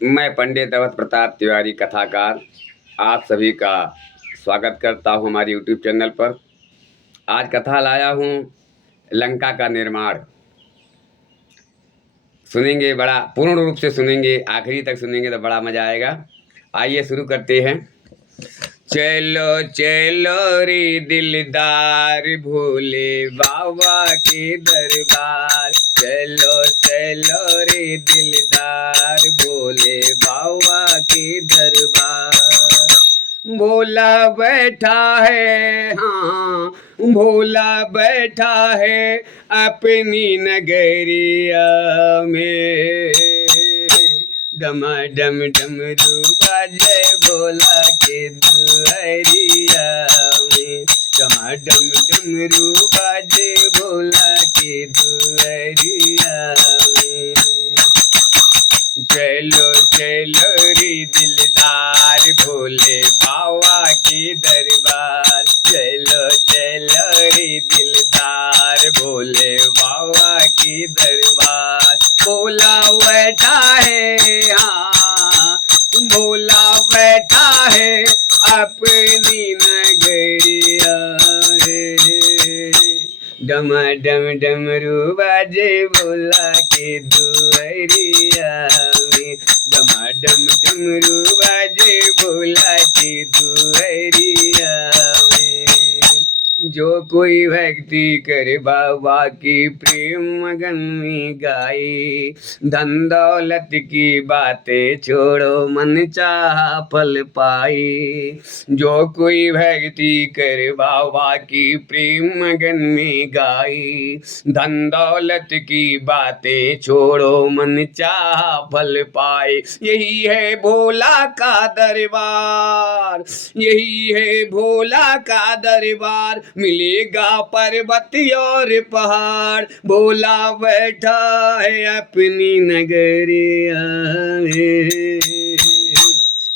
मैं पंडित अवध प्रताप तिवारी कथाकार आप सभी का स्वागत करता हूं हमारे यूट्यूब चैनल पर। आज कथा लाया हूं लंका का निर्माण। सुनेंगे, बड़ा पूर्ण रूप से सुनेंगे, आखिरी तक सुनेंगे तो बड़ा मजा आएगा। आइए शुरू करते हैं। चलो चलो रे दिलदार भोले बाबा के दरबार। चलो चलो रे दिलदार भोले बाबा के दरबार। भोला बैठा है, हाँ भोला बैठा है अपनी नगरिया में। डमाडम डमरू बाजे भोला के दुआरिया में। डमाडम डमरू बाजे भोला के दुआरिया में। चलो चलो रे दिलदार भोले बाबा के दरबार। चलो चलो रे दिलदार भोले बाबा के दरबार। भोला बैठा है, हाँ भोला बैठा है अपनी नगरिया है। डमाडम डमरू बाजे भोला के दुआरिया में। डमाडम डमरू बाजे भोला के दुआरिया में। जो कोई भक्ति करे बाबा की प्रेम मगन में गाए। धन दौलत की बातें छोड़ो मन चाहा फल पाए। जो कोई भक्ति करे बाबा की प्रेम मगन में गाए। धन दौलत की बातें छोड़ो मन चाहा फल पाए। यही है भोला का दरबार, यही है भोला का दरबार। मिलेगा पर्वत और पहाड़ भोला बैठा है अपनी नगरिया में।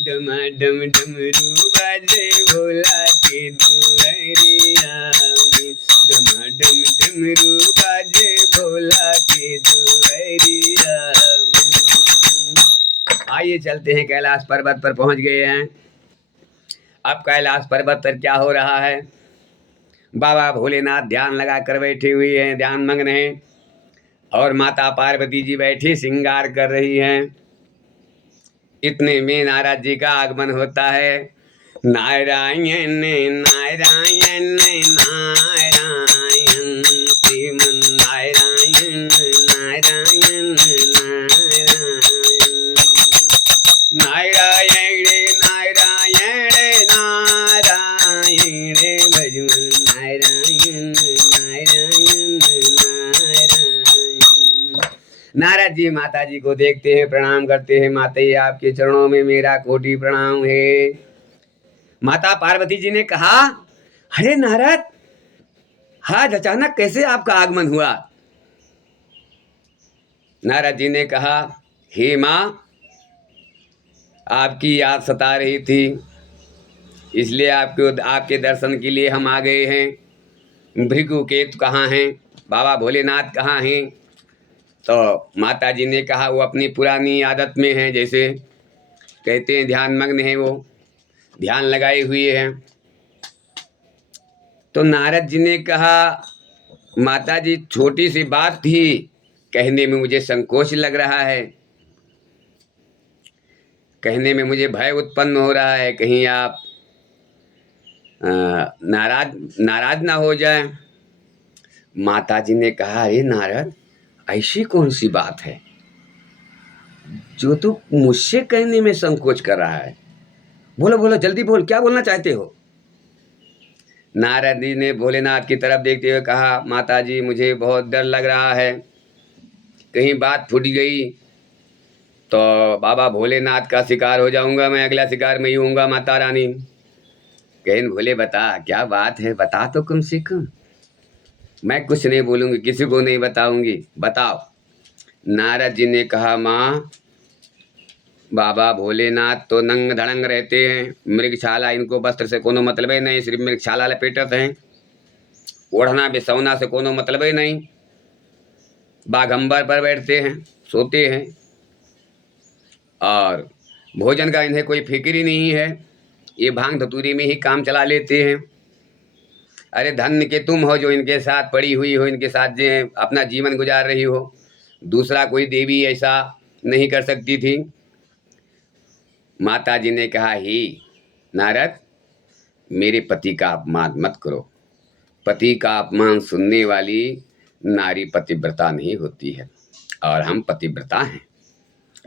डमाडम डमरू बाजे भोला के दुआरिया में। डमाडम डमरू बाजे भोला के दुआरिया में। आइए चलते हैं, कैलाश पर्वत पर पहुंच गए हैं। अब कैलाश पर्वत पर क्या हो रहा है? बाबा भोलेनाथ ध्यान लगा कर बैठे हुए हैं, ध्यान मग्न हैं। और माता पार्वती जी बैठी श्रृंगार कर रही हैं। इतने में नारद जी का आगमन होता है। नारायण नारायण नारायण श्रीमन नारायण नारायण नारायण। नारायण नारायण नारायण भजन नारायण नारायण नारायण। नारद जी माता जी को देखते हैं, प्रणाम करते हैं। माता जी आपके चरणों में मेरा कोटि प्रणाम है। माता पार्वती जी ने कहा, अरे नारद, आज अचानक कैसे आपका आगमन हुआ? नारद जी ने कहा, हे माँ, आपकी याद सता रही थी, इसलिए आपके दर्शन के लिए हम आ गए हैं। भृगु केतु कहाँ हैं? बाबा भोलेनाथ कहाँ हैं? तो माता जी ने कहा, वो अपनी पुरानी आदत में हैं, जैसे कहते हैं ध्यान मग्न है, वो ध्यान लगाए हुए हैं। तो नारद जी ने कहा, माता जी छोटी सी बात थी, कहने में मुझे संकोच लग रहा है, कहने में मुझे भय उत्पन्न हो रहा है, कहीं आप नाराज ना हो जाए। माता जी ने कहा, अरे नारद, ऐसी कौन सी बात है जो तू मुझसे कहने में संकोच कर रहा है? बोलो बोलो, जल्दी बोल, क्या बोलना चाहते हो? नारद जी ने भोलेनाथ की तरफ देखते हुए कहा, माता जी मुझे बहुत डर लग रहा है, कहीं बात फूट गई तो बाबा भोलेनाथ का शिकार हो जाऊंगा, मैं अगला शिकार में ही होऊंगा माता रानी। कहें, भोले बता क्या बात है, बता तो कम से कम। मैं कुछ नहीं बोलूंगी, किसी को नहीं बताऊंगी, बताओ। नारद जी ने कहा, माँ, बाबा भोलेनाथ तो नंग धड़ंग रहते हैं, मृगशाला इनको वस्त्र से कोनो मतलब ही नहीं, सिर्फ मृगशाला लपेटत हैं। ओढ़ना बिसौना से कोनो मतलब ही नहीं, बाघंबर पर बैठते हैं, सोते हैं। और भोजन का इन्हें कोई फिक्र ही नहीं है, ये भांग धतूरी में ही काम चला लेते हैं। अरे धन्य के तुम हो जो इनके साथ पड़ी हुई हो, इनके साथ जो अपना जीवन गुजार रही हो, दूसरा कोई देवी ऐसा नहीं कर सकती थी। माता जी ने कहा, ही नारद, मेरे पति का अपमान मत करो। पति का अपमान सुनने वाली नारी पतिव्रता नहीं होती है, और हम पतिव्रता हैं।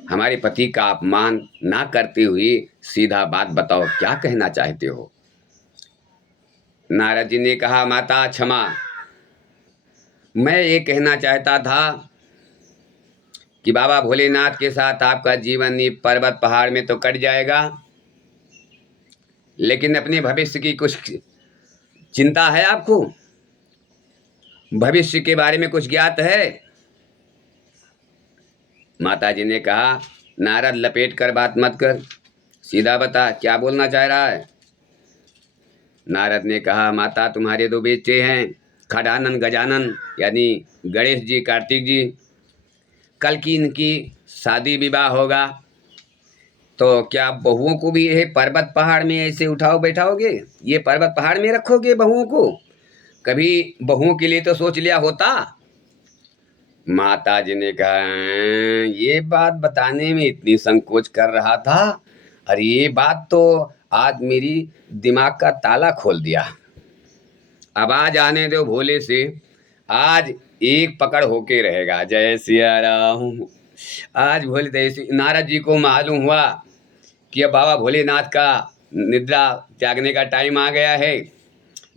हमारे पति का अपमान ना करते हुए सीधा बात बताओ, क्या कहना चाहते हो? नारद जी ने कहा, माता क्षमा, मैं ये कहना चाहता था कि बाबा भोलेनाथ के साथ आपका जीवन ये पर्वत पहाड़ में तो कट जाएगा, लेकिन अपने भविष्य की कुछ चिंता है आपको? भविष्य के बारे में कुछ ज्ञात है? माता जी ने कहा, नारद लपेट कर बात मत कर, सीधा बता क्या बोलना चाह रहा है। नारद ने कहा, माता तुम्हारे दो बेटे हैं, खडानन गजानन, यानी गणेश जी कार्तिक जी। कल की इनकी शादी विवाह होगा, तो क्या बहुओं को भी यह पर्वत पहाड़ में ऐसे उठाओ बैठाओगे? ये पर्वत पहाड़ में रखोगे बहुओं को? कभी बहुओं के लिए तो सोच लिया होता। माता जी ने कहा, ये बात बताने में इतनी संकोच कर रहा था, अरे ये बात तो आज मेरी दिमाग का ताला खोल दिया। अब आज आने दो भोले से, आज एक पकड़ होके रहेगा। जय सिया राम। आज भोले नारद जी को मालूम हुआ कि अब बाबा भोलेनाथ का निद्रा त्यागने का टाइम आ गया है।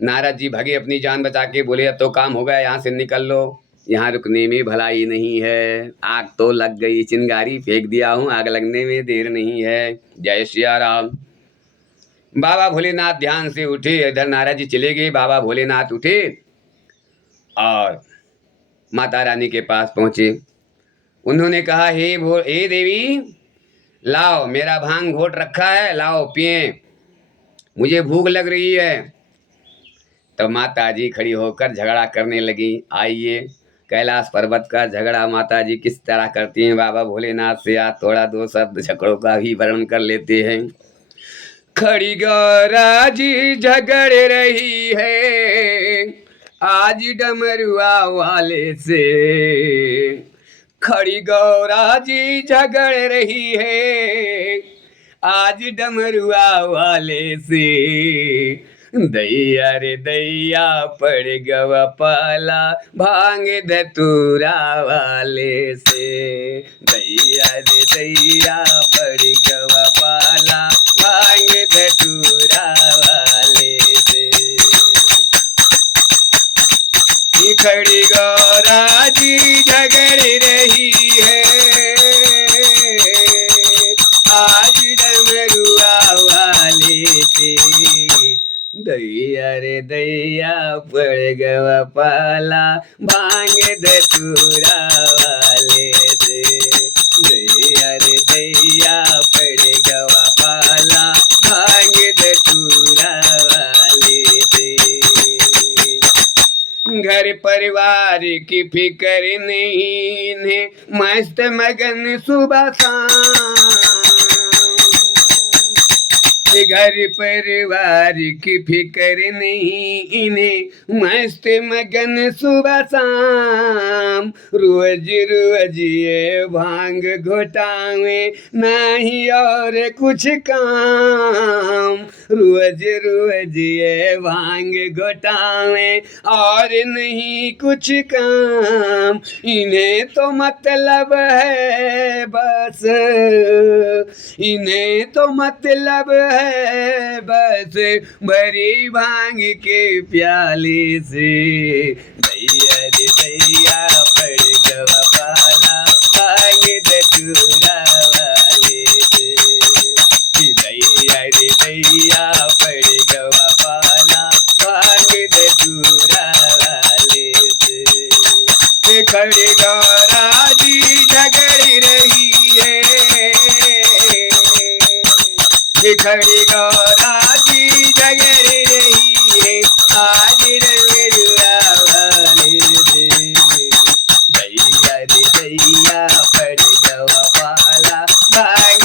नारद जी भगे अपनी जान बचा के, बोले अब तो काम हो गया, यहाँ से निकल लो, यहाँ रुकने में भलाई नहीं है। आग तो लग गई, चिंगारी फेंक दिया हूँ, आग लगने में देर नहीं है। जय सिया राम। बाबा भोलेनाथ ध्यान से उठे, इधर नारद जी चले गए, बाबा भोलेनाथ उठे और माता रानी के पास पहुँचे। उन्होंने कहा, हे देवी, लाओ मेरा भांग घोट रखा है, लाओ पिए, मुझे भूख लग रही है। तो माता जी खड़ी होकर झगड़ा करने लगी। आइए कैलाश पर्वत का झगड़ा माता जी किस तरह करती हैं बाबा भोलेनाथ से, आज थोड़ा दो शब्द झगड़ों का भी वर्णन कर लेते हैं। खड़ी गौरा जी झगड़ रही है आज डमरुआ वाले से, खड़ी गौरा जी झगड़ रही है आज डमरुआ वाले से। दैया रे दैया पड़ गवा पाला भांग धतूरा वाले से। दैया रे दैया पड़ गवा पाला भांग धतूरा वाले से। खड़ी गौरा जी झगड़ रही है आज डमरुआ वाले से। दैया रे दैया पड़ गवा पाला भांग धतूरा वाले से। दैया रे दैया पड़ गवा पाला भांग धतूरा वाले से। घर परिवार की फिक्र नहीं इन्हें, मस्त मगन सुबह शाम। घर परिवार की फिक्र नहीं इन्हें, मस्त मगन सुबह शाम। रोज रोज ये भांग घोटावे नहीं और कुछ काम। रोज रोज ये भांग घोटावे और नहीं कुछ काम। इन्हें तो मतलब है बस, इन्हें तो मतलब है बस भरी भांग के प्याले से। दैया रे दैया पड़ गवा पाला भांग धतूरा वाले से। दैया रे दैया पड़ गवा पाला भांग धतूरा वाले से। खड़ी गौरा जी झगड़ रही है खड़ी गौरा जी झगड़ रही है आज डमरुआ वाले से। दैया रे दैया पड़ गवा पाला भांग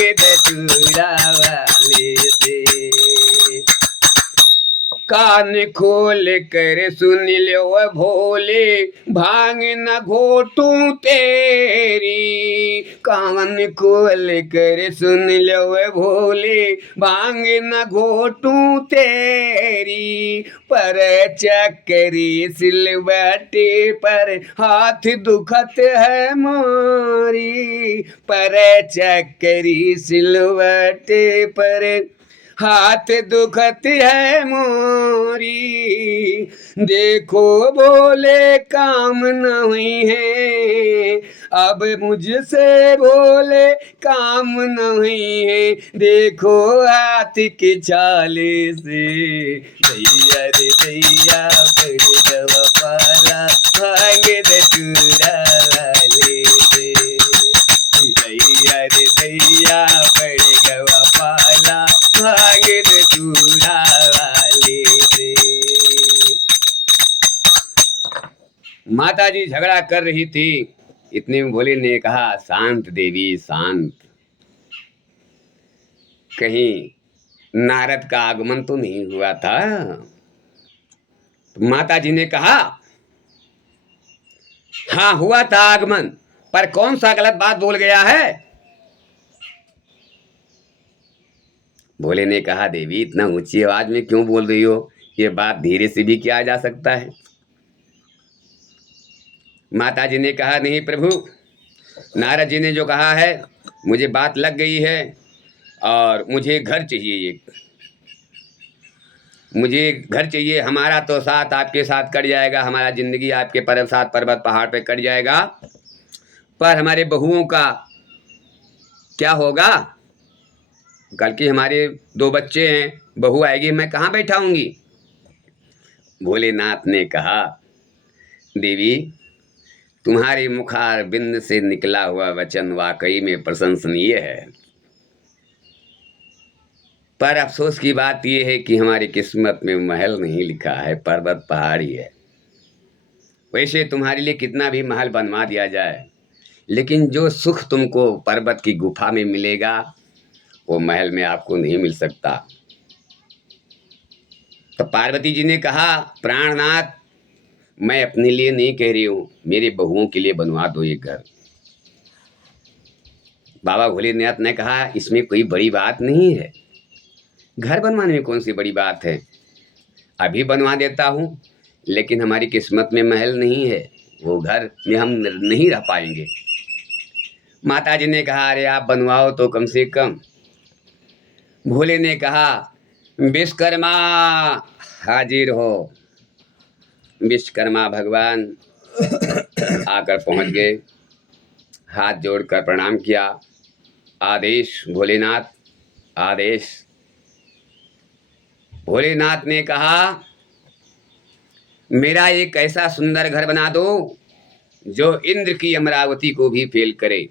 कान खोल कर सुन लो भोले, भांग न घोटूं तेरी। कान खोल कर सुन लो भोले, भांग न घोटूं तेरी। पर चक्करी सिलवटे पर हाथ दुखत है मोरी। पर चक्करी सिलवटे पर हाथ दुखत है मोरी। देखो बोले काम नहीं है, अब मुझसे बोले काम नहीं है। देखो हाथ की चाले से, दैया रे दैया पड़ गवा पाला, भांग दे चूड़ा वाले से। दैया रे दैया पड़ गवा पाला, भांग दे चूड़ा वाले से। माता जी झगड़ा कर रही थी, इतने में भोले ने कहा, शांत देवी शांत, कहीं नारद का आगमन तो नहीं हुआ था? तो माता जी ने कहा, हाँ हुआ था आगमन, पर कौन सा गलत बात बोल गया है? भोले ने कहा, देवी इतना ऊंची आवाज में क्यों बोल रही हो? ये बात धीरे से भी किया जा सकता है। माता जी ने कहा, नहीं प्रभु, नारद जी ने जो कहा है मुझे बात लग गई है, और मुझे घर चाहिए। एक मुझे घर चाहिए। हमारा तो साथ आपके साथ कट जाएगा, हमारा जिंदगी आपके साथ पर्वत पहाड़ पे कट जाएगा, पर हमारे बहुओं का क्या होगा? कल की हमारे 2 बच्चे हैं, बहू आएगी, मैं कहाँ बैठाऊंगी? भोलेनाथ ने कहा, देवी तुम्हारे मुखार बिंद से निकला हुआ वचन वाकई में प्रशंसनीय है, पर अफसोस की बात यह है कि हमारी किस्मत में महल नहीं लिखा है, पर्वत पहाड़ी है। वैसे तुम्हारे लिए कितना भी महल बनवा दिया जाए, लेकिन जो सुख तुमको पर्वत की गुफा में मिलेगा वो महल में आपको नहीं मिल सकता। तो पार्वती जी ने कहा, प्राणनाथ मैं अपने लिए नहीं कह रही हूं, मेरे बहुओं के लिए बनवा दो ये घर। बाबा भोलेनाथ ने कहा, इसमें कोई बड़ी बात नहीं है, घर बनवाने में कौन सी बड़ी बात है, अभी बनवा देता हूँ, लेकिन हमारी किस्मत में महल नहीं है, वो घर में हम नहीं रह पाएंगे। माता जी ने कहा, अरे आप बनवाओ तो कम से कम। भोले ने कहा, विश्वकर्मा हाजिर हो। विश्वकर्मा भगवान आकर पहुंच गए, हाथ जोड़कर प्रणाम किया। आदेश भोलेनाथ, आदेश। भोलेनाथ ने कहा, मेरा एक ऐसा सुंदर घर बना दो जो इंद्र की अमरावती को भी फेल करे।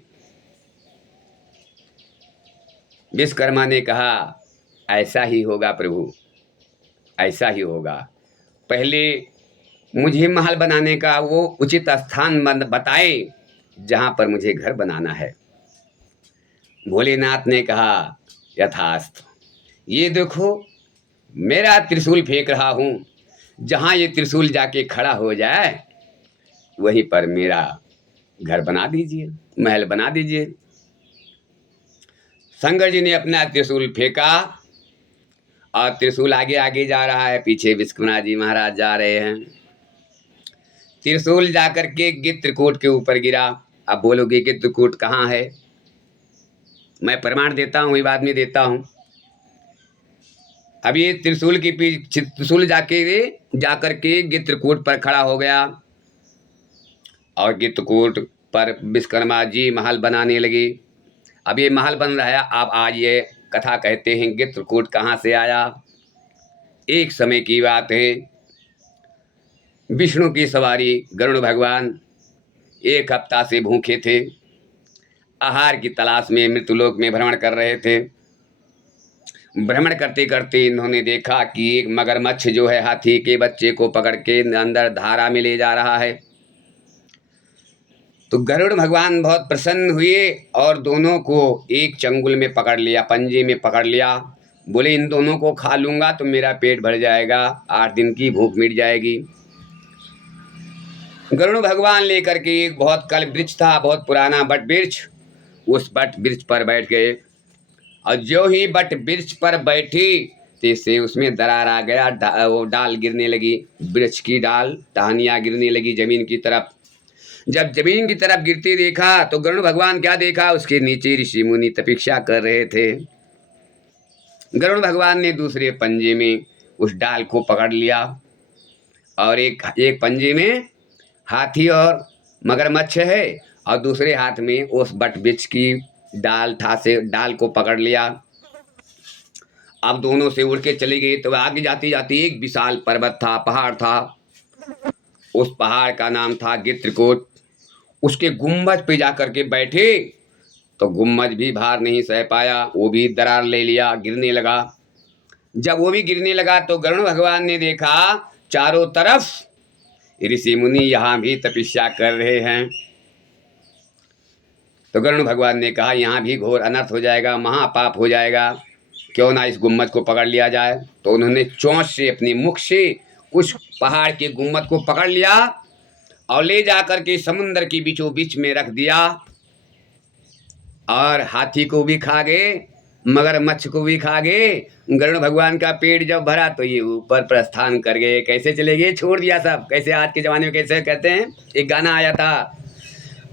विश्वकर्मा ने कहा, ऐसा ही होगा प्रभु, ऐसा ही होगा। पहले मुझे महल बनाने का वो उचित स्थान बताए जहां पर मुझे घर बनाना है। भोलेनाथ ने कहा, यथास्थ। ये देखो मेरा त्रिशूल फेंक रहा हूं, जहां ये त्रिशूल जाके खड़ा हो जाए वहीं पर मेरा घर बना दीजिए, महल बना दीजिए। शंकर जी ने अपना त्रिशूल फेंका और त्रिशूल आगे आगे जा रहा है, पीछे विश्वनाथ जी महाराज जा रहे हैं। त्रिशूल जाकर के गित्रकूट के ऊपर गिरा। अब बोलोगे गित्रकूट कहाँ है? मैं प्रमाण देता हूँ, बाद में देता हूँ। अब ये त्रिशूल के पीछे त्रिशूल जाकर के गित्रकूट पर खड़ा हो गया, और गित्रकूट पर विश्वकर्मा जी महल बनाने लगे। अब ये महल बन रहा है। अब आज ये कथा कहते हैं गित्रकूट कहाँ से आया। एक समय की बात है, विष्णु की सवारी गरुड़ भगवान 1 हफ्ता से भूखे थे, आहार की तलाश में मृत्युलोक में भ्रमण कर रहे थे। भ्रमण करते करते इन्होंने देखा कि एक मगरमच्छ जो है हाथी के बच्चे को पकड़ के अंदर धारा में ले जा रहा है। तो गरुड़ भगवान बहुत प्रसन्न हुए और दोनों को एक चंगुल में पकड़ लिया, पंजे में पकड़ लिया, बोले इन दोनों को खा लूंगा तो मेरा पेट भर जाएगा, 8 दिन की भूख मिट जाएगी। गरुड़ भगवान लेकर के एक बहुत कल वृक्ष था, बहुत पुराना बट वृक्ष, उस बट वृक्ष पर बैठ गए। और जो ही बट वृक्ष पर बैठी से उसमें दरार आ गया, वो डाल गिरने लगी, वृक्ष की डाल टहनियाँ गिरने लगी जमीन की तरफ। जब जमीन की तरफ गिरती देखा तो गरुड़ भगवान क्या देखा, उसके नीचे ऋषि मुनि तपस्या कर रहे थे। गरुड़ भगवान ने दूसरे पंजे में उस डाल को पकड़ लिया और एक पंजे में हाथी और मगरमच्छ है और दूसरे हाथ में उस बट वृक्ष की डाल से डाल को पकड़ लिया। अब दोनों से उड़ के चले गए तो आगे जाती जाती एक विशाल पर्वत था, पहाड़ था। उस पहाड़ का नाम था गित्रकूट। उसके गुम्बद पे जाकर के बैठे तो गुम्बद भी भार नहीं सह पाया, वो भी दरार ले लिया, गिरने लगा। जब वो भी गिरने लगा तो गरुड़ भगवान ने देखा चारों तरफ ऋषि मुनि यहाँ भी तपस्या कर रहे हैं। तो गरुड़ भगवान ने कहा यहाँ भी घोर अनर्थ हो जाएगा, महापाप हो जाएगा, क्यों ना इस गुम्बद को पकड़ लिया जाए। तो उन्होंने चोंच से, अपने मुख से उस पहाड़ के गुम्बद को पकड़ लिया और ले जाकर के समुद्र के बीचों बीच में रख दिया। और हाथी को भी खा गए, मगरमच्छ को भी खा गए। गरुड़ भगवान का पेट जब भरा तो ये ऊपर प्रस्थान कर गए। कैसे चले गए, छोड़ दिया सब। कैसे आज के जमाने में कैसे कहते हैं, एक गाना आया था,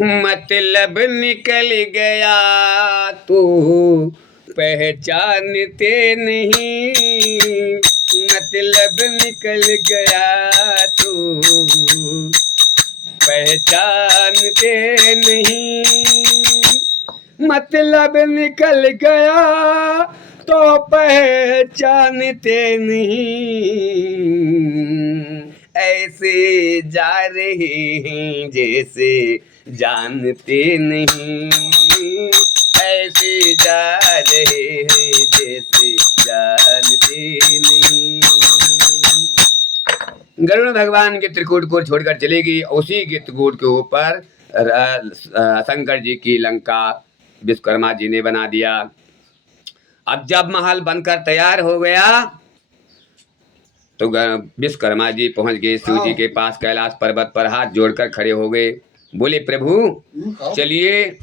मतलब निकल गया तू पहचानते नहीं, मतलब निकल गया तू पहचानते नहीं, मतलब निकल गया तो पहचानते नहीं, ऐसे जा रहे हैं जैसे जानते नहीं, ऐसे जा रहे हैं जैसे जानते नहीं। गरुड़ भगवान के त्रिकूट को छोड़कर चले गई। उसी के त्रिकूट के ऊपर शंकर जी की लंका विश्वकर्मा जी ने बना दिया। अब जब महल बनकर तैयार हो गया तो विश्वकर्मा जी पहुंच गए शिव जी के पास, कैलाश पर्वत पर हाथ जोड़कर खड़े हो गए। बोले प्रभु चलिए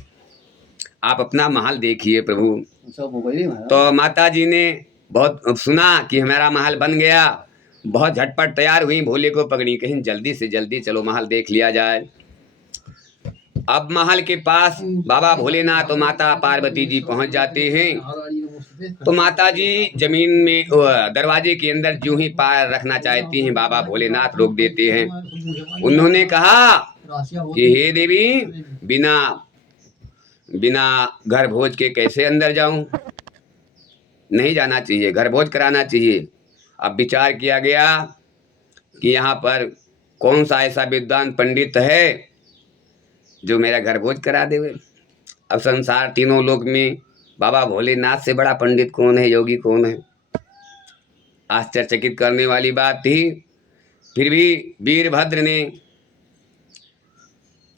आप अपना महल देखिए प्रभु। तो माता जी ने बहुत सुना कि हमारा महल बन गया, बहुत झटपट तैयार हुई, भोले को पकड़ी, कहीं जल्दी से जल्दी चलो महल देख लिया जाए। अब महल के पास बाबा भोलेनाथ और माता पार्वती जी पहुंच जाते हैं। तो माता जी जमीन में दरवाजे के अंदर जो ही पैर रखना चाहती हैं, बाबा भोलेनाथ रोक देते हैं। उन्होंने कहा कि हे देवी, बिना घर भोज के कैसे अंदर जाऊं, नहीं जाना चाहिए, घर भोज कराना चाहिए। अब विचार किया गया कि यहाँ पर कौन सा ऐसा विद्वान पंडित है जो मेरा घर भोज करा देवे। अब संसार तीनों लोक में बाबा भोलेनाथ से बड़ा पंडित कौन है, योगी कौन है। आश्चर्यचकित करने वाली बात थी। फिर भी वीरभद्र ने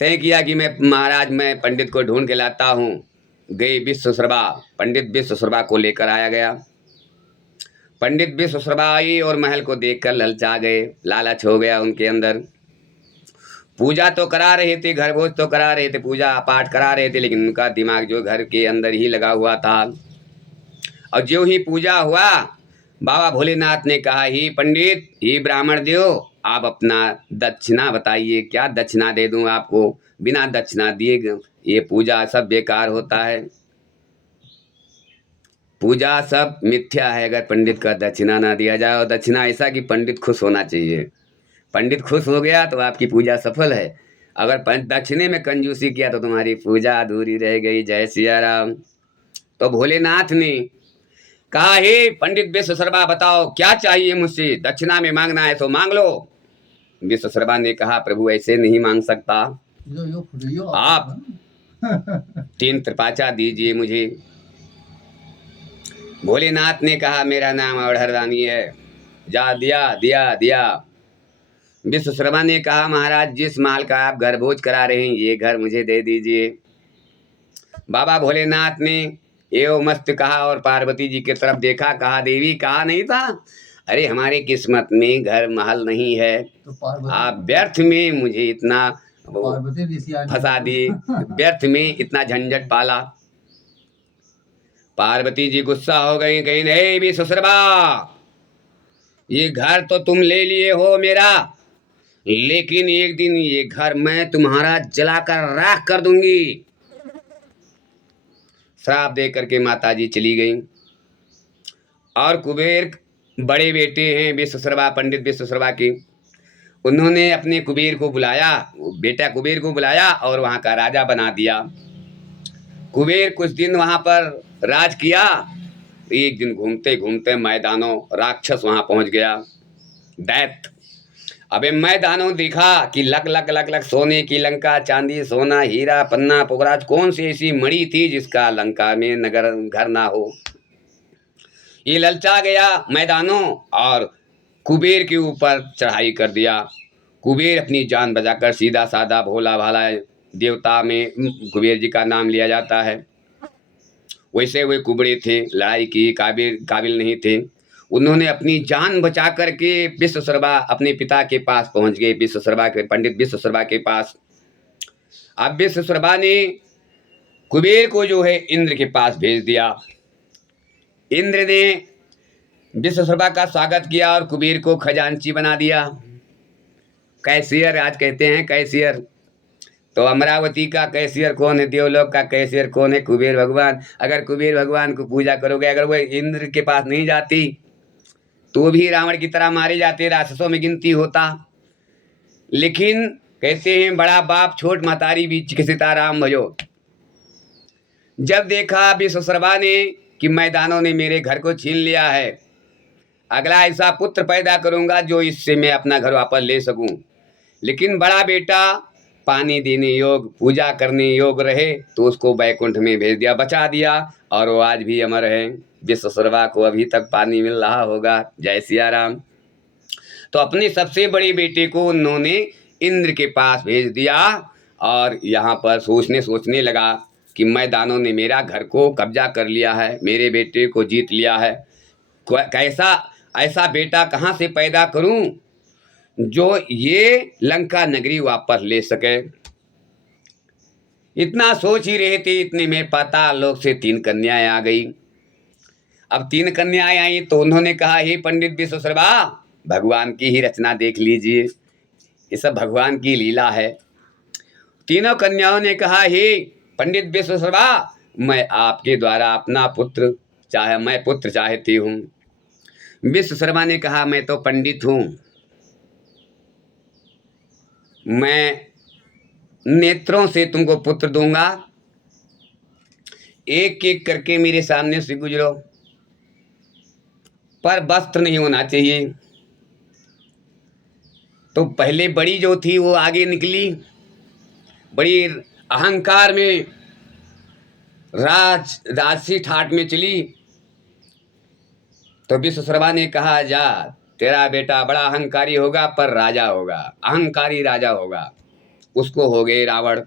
तय किया कि मैं पंडित को ढूंढ के लाता हूँ। गए विश्वशर्मा, पंडित विश्वशर्मा को लेकर आया गया। पंडित विश्वशर्मा आई और महल को देखकर ललचा गए, लालच हो गया उनके अंदर। पूजा तो करा रहे थे, घर भोज तो करा रहे थे, पूजा पाठ करा रहे थे, लेकिन उनका दिमाग जो घर के अंदर ही लगा हुआ था। और जो ही पूजा हुआ, बाबा भोलेनाथ ने कहा, ही पंडित, ही ब्राह्मण देव, आप अपना दक्षिणा बताइए, क्या दक्षिणा दे दूं आपको। बिना दक्षिणा दिए ये पूजा सब बेकार होता है, पूजा सब मिथ्या है अगर पंडित का दक्षिणा ना दिया जाए। और दक्षिणा ऐसा कि पंडित खुश होना चाहिए। पंडित खुश हो गया तो आपकी पूजा सफल है, अगर दक्षिणे में कंजूसी किया तो तुम्हारी पूजा अधूरी रह गई। जय सिया राम। तो भोलेनाथ ने कहा, हे पंडित विश्वशर्मा, बताओ क्या चाहिए मुझसे, दक्षिणा में मांगना है तो मांग लो। विश्वशर्मा ने कहा, प्रभु ऐसे नहीं मांग सकता, आप 3 त्रिपाचा दीजिए मुझे। भोलेनाथ ने कहा, मेरा नाम अवढ़रानी है, जा दिया दिया दिया। विश्वशर्मा ने कहा, महाराज जिस महल का आप घर भोज करा रहे हैं, ये घर मुझे दे दीजिए। बाबा भोलेनाथ ने एवं मस्त कहा और पार्वती जी की तरफ देखा, कहा देवी कहा नहीं था अरे हमारे किस्मत में घर महल नहीं है, तो आप व्यर्थ में मुझे इतना फंसा दिए, व्यर्थ में इतना झंझट पाला। पार्वती जी गुस्सा हो गई, कहीं नहीं भी ससुरबा, ये घर तो तुम ले लिए हो मेरा, लेकिन एक दिन ये घर मैं तुम्हारा जलाकर राख कर दूंगी। श्राप दे करके माता जी चली गई। और कुबेर बड़े बेटे हैं विश्वशर्मा, पंडित विश्वशर्मा के, उन्होंने अपने कुबेर को बुलाया, बेटा कुबेर को बुलाया और वहां का राजा बना दिया। कुबेर कुछ दिन वहां पर राज किया। एक दिन घूमते घूमते मैदानों राक्षस वहां पहुंच गया, दैत्य। अबे मैदानों देखा कि लक लक लक लक सोने की लंका, चांदी सोना हीरा पन्ना पुखराज, कौन सी ऐसी मणि थी जिसका लंका में नगर घर ना हो। ये ललचा गया मैदानों और कुबेर के ऊपर चढ़ाई कर दिया। कुबेर अपनी जान बचाकर, सीधा साधा भोला भाला देवता में कुबेर जी का नाम लिया जाता है, वैसे वे कुबड़े थे, लड़ाई की काबिल नहीं थे। उन्होंने अपनी जान बचा करके विश्वशर्मा अपने पिता के पास पहुंच गए, विश्वशर्मा के, पंडित विश्वशर्मा के पास। अब विश्वशर्मा ने कुबेर को जो है इंद्र के पास भेज दिया। इंद्र ने विश्वशर्मा का स्वागत किया और कुबेर को खजांची बना दिया, कैशियर आज कहते हैं कैशियर। तो अमरावती का कैशियर कौन है, देवलोक का कैशियर कौन है, कुबेर भगवान। अगर कुबेर भगवान को पूजा करोगे, अगर वो इंद्र के पास नहीं जाती तो भी रावण की तरह मारे जाते, राक्षसों में गिनती होता। लेकिन कहते हैं बड़ा बाप छोट महतारी बीच के सीताराम भजो। जब देखा विश्वशर्मा ने कि मैदानों ने मेरे घर को छीन लिया है, अगला ऐसा पुत्र पैदा करूंगा जो इससे मैं अपना घर वापस ले सकूं। लेकिन बड़ा बेटा पानी देने योग, पूजा करने योग रहे तो उसको बैकुंठ में भेज दिया, बचा दिया, और वो आज भी अमर है। विश्वशर्मा को अभी तक पानी मिल रहा होगा। जय सिया राम। तो अपने सबसे बड़े बेटे को उन्होंने इंद्र के पास भेज दिया और यहाँ पर सोचने लगा कि मैदानों ने मेरा घर को कब्जा कर लिया है, मेरे बेटे को जीत लिया है, कैसा ऐसा बेटा कहाँ से पैदा करूं जो ये लंका नगरी वापस ले सके। इतना सोच ही रहे थे, इतने में पाताल लोक से 3 कन्याएं आ गई। अब 3 कन्याएं आई तो उन्होंने कहा हे पंडित विश्वशर्मा, भगवान की ही रचना देख लीजिए, ये सब भगवान की लीला है। तीनों कन्याओं ने कहा हे पंडित विश्वशर्मा, मैं आपके द्वारा अपना पुत्र चाहती हूँ। विश्वशर्मा ने कहा मैं तो पंडित हूँ, मैं नेत्रों से तुमको पुत्र दूंगा, एक एक करके मेरे सामने से गुजरो, पर वस्त्र नहीं होना चाहिए। तो पहले बड़ी जो थी वो आगे निकली, बड़ी अहंकार में राजसी ठाट में चली। तो विश्वशर्मा ने कहा जा, तेरा बेटा बड़ा अहंकारी होगा पर राजा होगा, अहंकारी राजा होगा। उसको हो गए रावण।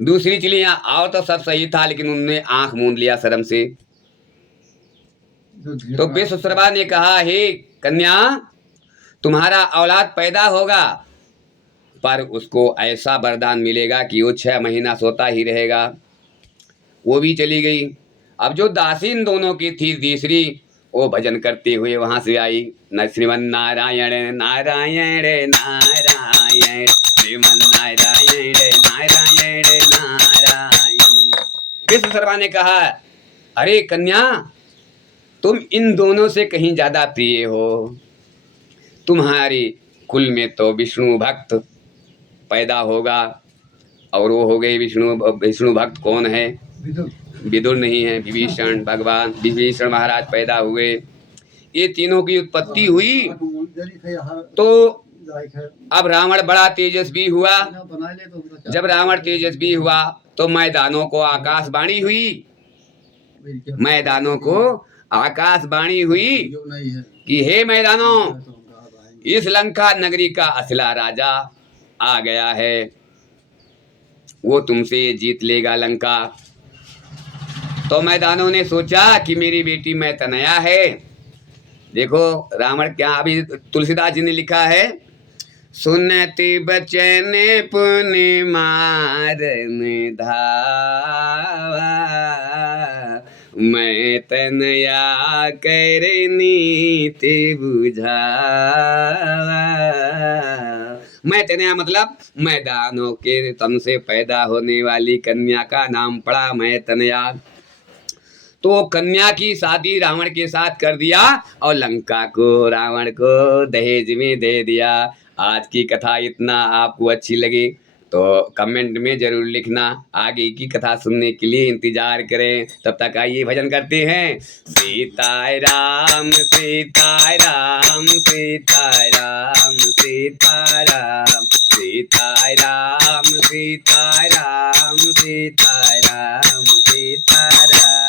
दूसरी चली, आओ तो सब सही था, लेकिन उन्होंने आंख मूंद लिया शर्म से। तो विश्वशर्मा ने कहा हे कन्या, तुम्हारा औलाद पैदा होगा पर उसको ऐसा वरदान मिलेगा कि वो 6 महीना सोता ही रहेगा। वो भी चली गई। अब जो दासीन दोनों की थी तीसरी, वो भजन करते हुए वहां से आई, न श्रीमन नारायण नारायण नारायण, श्रीमन नारायण नारायण नारायण। विश्वशर्मा ने कहा अरे कन्या, तुम इन दोनों से कहीं ज्यादा प्रिय हो, तुम्हारी कुल में तो विष्णु भक्त पैदा होगा। और वो हो गए विष्णु भक्त कौन है, विदुर नहीं है, विभीषण, भगवान विभीषण महाराज पैदा हुए। ये तीनों की उत्पत्ति हुई तो अब रावण बड़ा तेजस्वी हुआ। जब रावण तेजस्वी हुआ तो मैदानों को आकाशवाणी हुई, मैदानों को आकाशवाणी हुई कि हे मैदानों, इस लंका नगरी का असला राजा आ गया है, वो तुमसे जीत लेगा लंका। तो मैदानों ने सोचा कि मेरी बेटी मैतनया है। देखो रावण क्या, अभी तुलसीदास जी ने लिखा है, सुनती बचन पुनि मारन धावा, मैं तनया कर नीति बुझावा। मैं तनया मतलब मैदानों के तन से पैदा होने वाली कन्या का नाम पड़ा मैं तनया। तो कन्या की शादी रावण के साथ कर दिया और लंका को रावण को दहेज में दे दिया। आज की कथा इतना आपको अच्छी लगी तो कमेंट में जरूर लिखना। आगे की कथा सुनने के लिए इंतजार करें। तब तक आइए भजन करते हैं। सीताय राम सीताय राम सीताय राम सीताय राम सीताय राम सीताय राम सीताय राम सीताय राम।